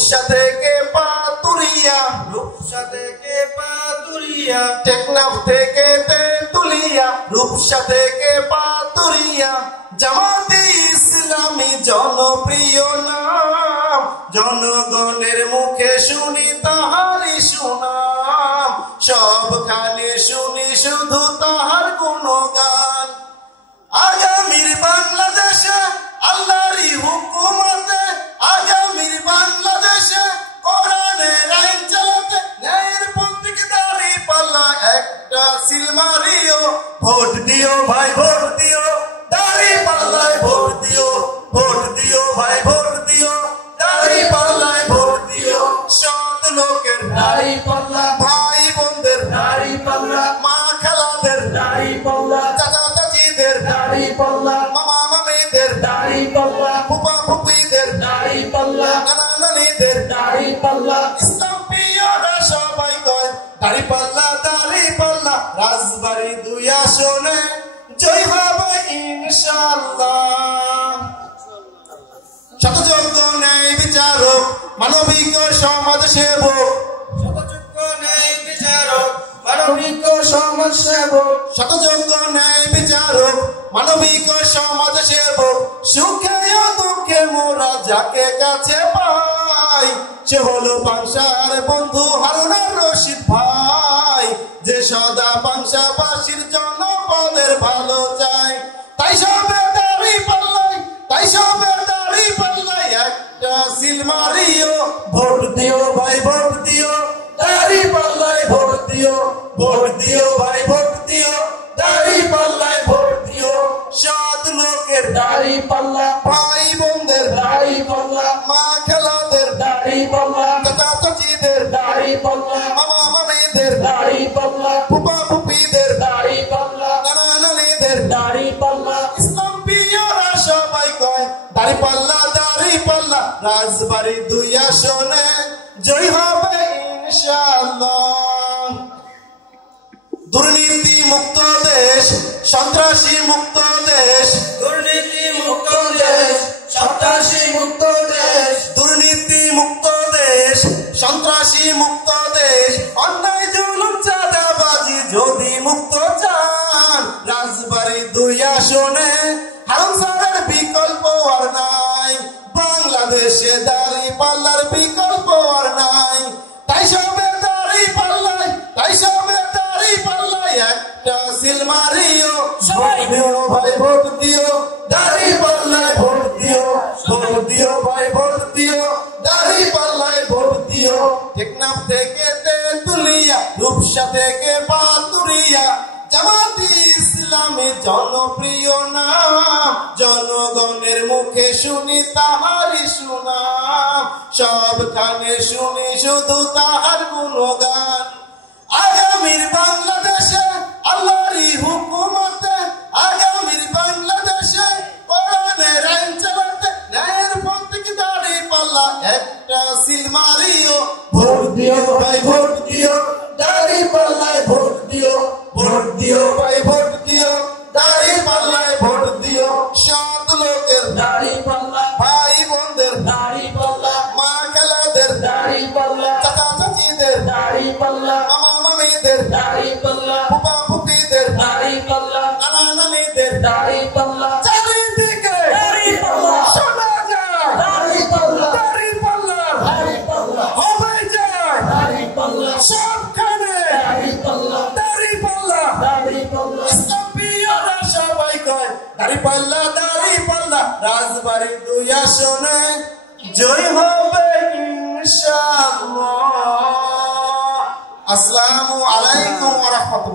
রূপসা থেকে পাতুরিয়া, টেকনাফ থেকে তেতুলিয়া, রূপসা থেকে পাতুরিয়া, জামাতে ইসলামী জনপ্রিয় নাম, জনগণের মুখে শুনি তাহারি সুনাম, সবখানে শুনি শুধু তাহার গুণগান। আগামীর বাংলাদেশে আল্লাহরই হুকুমতে, আগামীর বাংলাদেশে কোরআনের আইন চালাতে, ন্যায়ের পন্থীকে দাঁড়ি পাল্লা একটা সিল মারিও, ভোট দিও ভাই ভোট দিও, দাঁড়ি পাল্লায় ভোট দিও, ভোট দিও ভাই ভোট দিও, দাঁড়ি পাল্লায় ভোট দিও। সৎ লোকের দাড়ি পাল্লা, ভাই বোনদের দাড়ি পাল্লা, মা খালাদের দাড়ি পাল্লা, চাচা চাচিদের দাড়ি পাল্লা, মামা মামিদের দাড়ি পাল্লা, ফুপা ফুপিদের দাড়ি পাল্লা, নানা নানিদের দাড়ি পাল্লা। ইসলাম প্রিয়রা সবাই কয় দাড়ি পাল্লা, দাড়ি পাল্লা, রাজবাড়ী 2 আসনে জয় হবে ইনশাআল্লাহ। শতযোগ্য ন্যায় বিচারক, মানবিক সমাজ সেবক, শতযোগ্য ন্যায় বিচারক, মানবিক সমাজ সেবক, শতযোগ্য ন্যায় বিচারক, মানবিক সমাজ সেবক, সুখে ও দুঃখে মোরা যাকে কাছে পাই, সে হলো পাংশার বন্ধু হারুনুর রশিদ ভাই, যে সদা পাংশাবাসীর জনপদের ভালো চায়। তাই সবে দাড়ি পাল্লাই, তাই সবে দাড়ি পাল্লাই একটা সিল মারিও, ভোট দিও ভাই ভোট দিও, দাড়ি পাল্লায় ভোট দিও, ভোট দিও ভাই ভোট দিও, দাড়ি পাল্লায় ভোট দিও। সৎ লোকের দাড়ি পাল্লা, ভাই বোনদের দাড়ি পাল্লা, মা খালাদের দাড়ি পাল্লা, চাচা চাচিদের দাড়ি পাল্লা, মামা মামিদের দাড়ি পাল্লা, ফুপা ফুপিদের দাড়ি পাল্লা, নানা নানিদের দাড়ি পাল্লা। ইসলাম প্রিয়রা সবাই কয় দাড়ি পাল্লা, দাড়ি পাল্লা, রাজবাড়ী 2 আসনে জয় হবে ইনশাআল্লাহ। দুর্নীতি মুক্ত দেশ, সন্ত্রাসী মুক্ত দেশ, দুর্নীতি মুক্ত দেশ, সন্ত্রাসী মুক্ত দেশ, দুর্নীতি মুক্ত দেশ, সন্ত্রাসী মুক্ত দেশ, অন্যায় জুলুম চাঁদাবাজি যদি মুক্ত চান, রাজবাড়ী 2 আসনে হারুন স্যারের বিকল্প আর নাই, বাংলাদেশে দাড়ি পাল্লার বিকল্প আর নাই। তাই সবে দাড়ি পাল্লাই, তাই সবে দাড়ি পাল্লাই একটা সিল মারিও, ভোট দিও ভাই ভোট দিও, দাড়ি পাল্লায় ভোট দিও, ভোট দিও ভাই ভোট দিও, দাড়ি পাল্লায় ভোট দিও। টেকনাফ থেকে তেতুলিয়া, রূপসা থেকে পাতুরিয়া, জামাতে ইসলামী জনপ্রিয় নাম, জনগণের মুখে শুনি তাহারি সুনাম, সবখানে শুনি শুধু তাহার গুণগান। আগামীর বাংলাদেশে আল্লাহরই হুকুমতে, আগামীর বাংলাদেশে কোরআনের আইন চালাতে, ন্যায়ের পন্থীকে দাড়ি পাল্লা একটা সিল মারিও, ভোট দিও ভাই ভোট দিও, দাড়ি পাল্লায় ভোট দিও, ভোট দিও ভাই ভোট দিও, দাড়ি পাল্লায় ভোট দিও। সৎ লোকের দাড়ি পাল্লা, ভাই বোনদের দাড়ি পাল্লা, মা খালাদের দাড়ি পাল্লা, চাচা চাচিদের দাড়ি পাল্লা, মামা মামিদের দাড়ি পাল্লা, ফুপা ফুপিদের দাড়ি পাল্লা, নানা নানিদের দাড়ি পাল্লা, চারিদিকে দাড়ি পাল্লা, শোনা যায় দাড়ি পাল্লা, দাড়ি পাল্লা দাড়ি পাল্লা, হবে যায় দাড়ি পাল্লা, সবখানে দাড়ি পাল্লা, দাড়ি পাল্লা। দাড়ি পাল্লা। ইসলাম প্রিয়রা সবাই কয় দাড়ি পাল্লা, দাড়ি পাল্লা, রাজবাড়ী 2 আসনে জয় হবে ইনশাআল্লাহ। আসসালামু আলাইকুম ওয়া রাহমাতুল্লাহ।